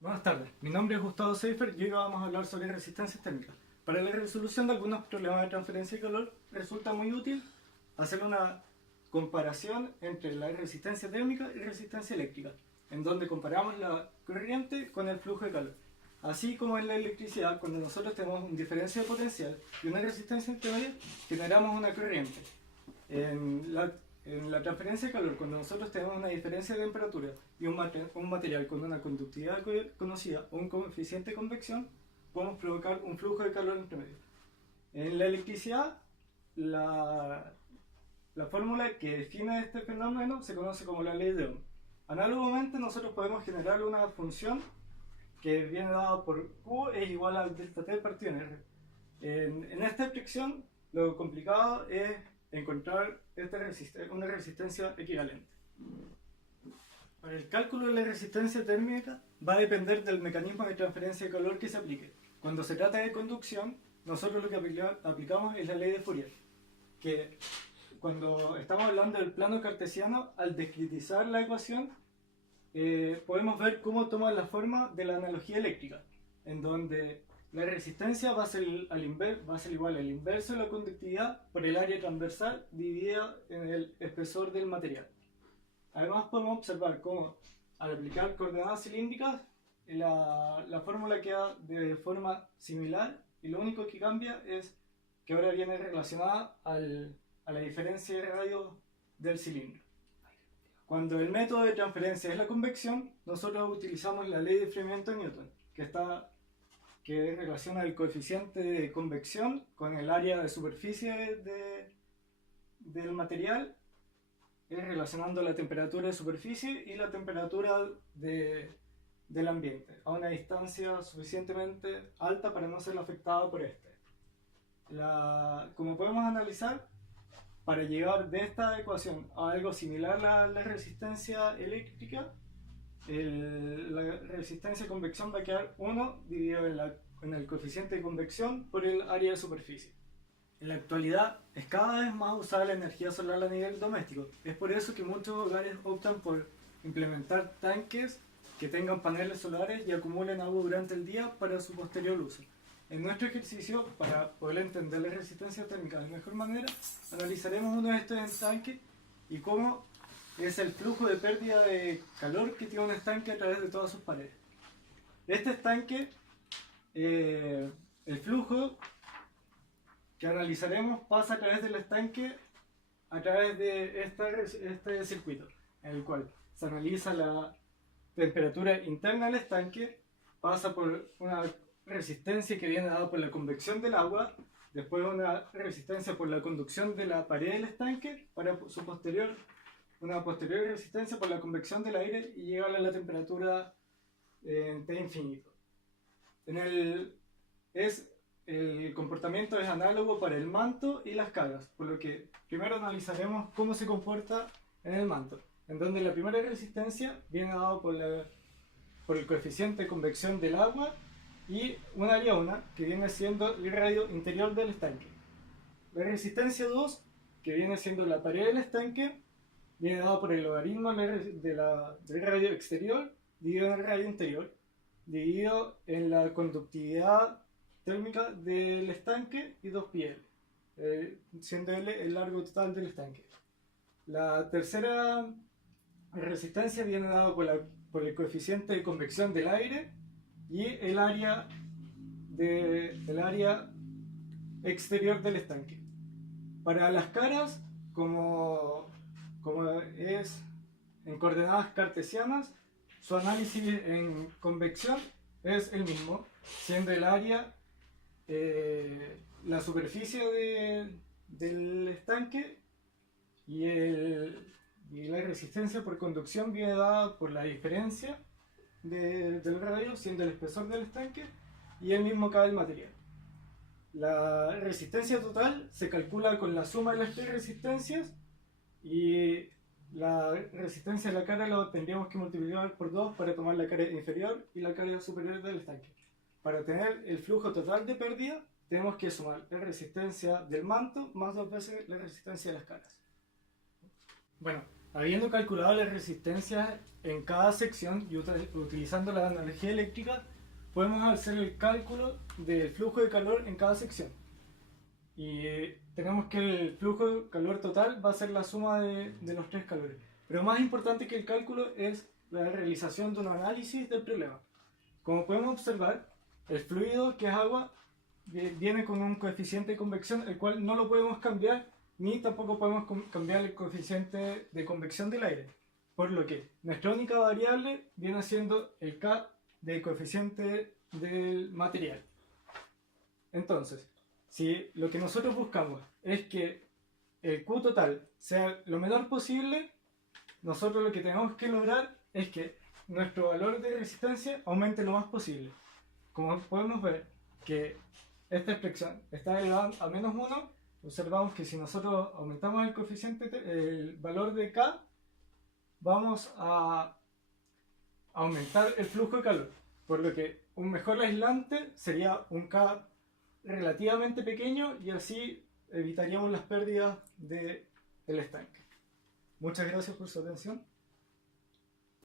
Buenas tardes, mi nombre es Gustavo Seifer y hoy vamos a hablar sobre resistencias térmicas. Para la resolución de algunos problemas de transferencia de calor resulta muy útil hacer una comparación entre la resistencia térmica y resistencia eléctrica, en donde comparamos la corriente con el flujo de calor. Así como en la electricidad, cuando nosotros tenemos un diferencia de potencial y una resistencia intermedia, generamos una corriente. En la transferencia de calor, cuando nosotros tenemos una diferencia de temperatura y un material con una conductividad conocida o un coeficiente de convección, podemos provocar un flujo de calor entre medio. En la electricidad, la fórmula que define este fenómeno se conoce como la ley de Ohm. Análogamente, nosotros podemos generar una función que viene dada por Q es igual al delta T partido en R. En esta expresión, lo complicado es encontrar una resistencia equivalente. Para el cálculo de la resistencia térmica va a depender del mecanismo de transferencia de calor que se aplique. Cuando se trata de conducción, nosotros lo que aplicamos es la ley de Fourier, que cuando estamos hablando del plano cartesiano, al discretizar la ecuación, podemos ver cómo toma la forma de la analogía eléctrica, en donde la resistencia va a ser igual al inverso de la conductividad por el área transversal dividida en el espesor del material. Además podemos observar cómo al aplicar coordenadas cilíndricas la fórmula queda de forma similar y lo único que cambia es que ahora viene relacionada a la diferencia de radio del cilindro. Cuando el método de transferencia es la convección, nosotros utilizamos la ley de enfriamiento de Newton, que relaciona el coeficiente de convección con el área de superficie del material, relacionando la temperatura de superficie y la temperatura del ambiente a una distancia suficientemente alta para no ser afectada por este. Como podemos analizar, para llegar de esta ecuación a algo similar a la resistencia eléctrica, la resistencia de convección va a quedar 1 dividido en el coeficiente de convección por el área de superficie. En la actualidad es cada vez más usada la energía solar a nivel doméstico. Es por eso que muchos hogares optan por implementar tanques que tengan paneles solares y acumulen agua durante el día para su posterior uso. En nuestro ejercicio, para poder entender la resistencia térmica de mejor manera, analizaremos uno de estos tanques y cómo es el flujo de pérdida de calor que tiene un estanque a través de todas sus paredes. Este estanque, el flujo que analizaremos pasa a través del estanque a través de este circuito, en el cual se analiza la temperatura interna del estanque, pasa por una resistencia que viene dada por la convección del agua, después una resistencia por la conducción de la pared del estanque, para una posterior resistencia por la convección del aire y llegar a la temperatura en T infinito. El comportamiento es análogo para el manto y las caras, por lo que primero analizaremos cómo se comporta en el manto, en donde la primera resistencia viene dada por el coeficiente de convección del agua y una área 1 que viene siendo el radio interior del estanque. La resistencia 2, que viene siendo la pared del estanque, viene dado por el logaritmo del radio exterior dividido en el radio interior, dividido en la conductividad térmica del estanque y 2πL, siendo L el largo total del estanque. La tercera resistencia viene dado por el coeficiente de convección del aire y el área exterior del estanque. Para las caras, como es en coordenadas cartesianas, su análisis en convección es el mismo, siendo el área la superficie del estanque y la resistencia por conducción viene dada por la diferencia del radio, siendo el espesor del estanque y el mismo cada el material. La resistencia total se calcula con la suma de las tres resistencias y la resistencia de la cara lo tendríamos que multiplicar por 2 para tomar la cara inferior y la cara superior del estanque. Para tener el flujo total de pérdida tenemos que sumar la resistencia del manto más 2 veces la resistencia de las caras. Bueno, Habiendo calculado las resistencias en cada sección y utilizando la energía eléctrica, podemos hacer el cálculo del flujo de calor en cada sección. Y tenemos que el flujo de calor total va a ser la suma de los tres calores. Pero más importante que el cálculo es la realización de un análisis del problema. Como podemos observar, el fluido, que es agua, viene con un coeficiente de convección, el cual no lo podemos cambiar, ni tampoco podemos cambiar el coeficiente de convección del aire. Por lo que nuestra única variable viene siendo el K del coeficiente del material. Entonces, si lo que nosotros buscamos es que el Q total sea lo menor posible, nosotros lo que tenemos que lograr es que nuestro valor de resistencia aumente lo más posible. Como podemos ver que esta expresión está elevada a menos 1, observamos que si nosotros aumentamos el coeficiente, el valor de K, vamos a aumentar el flujo de calor. Por lo que un mejor aislante sería un K relativamente pequeño y así evitaríamos las pérdidas del estanque. Muchas gracias por su atención.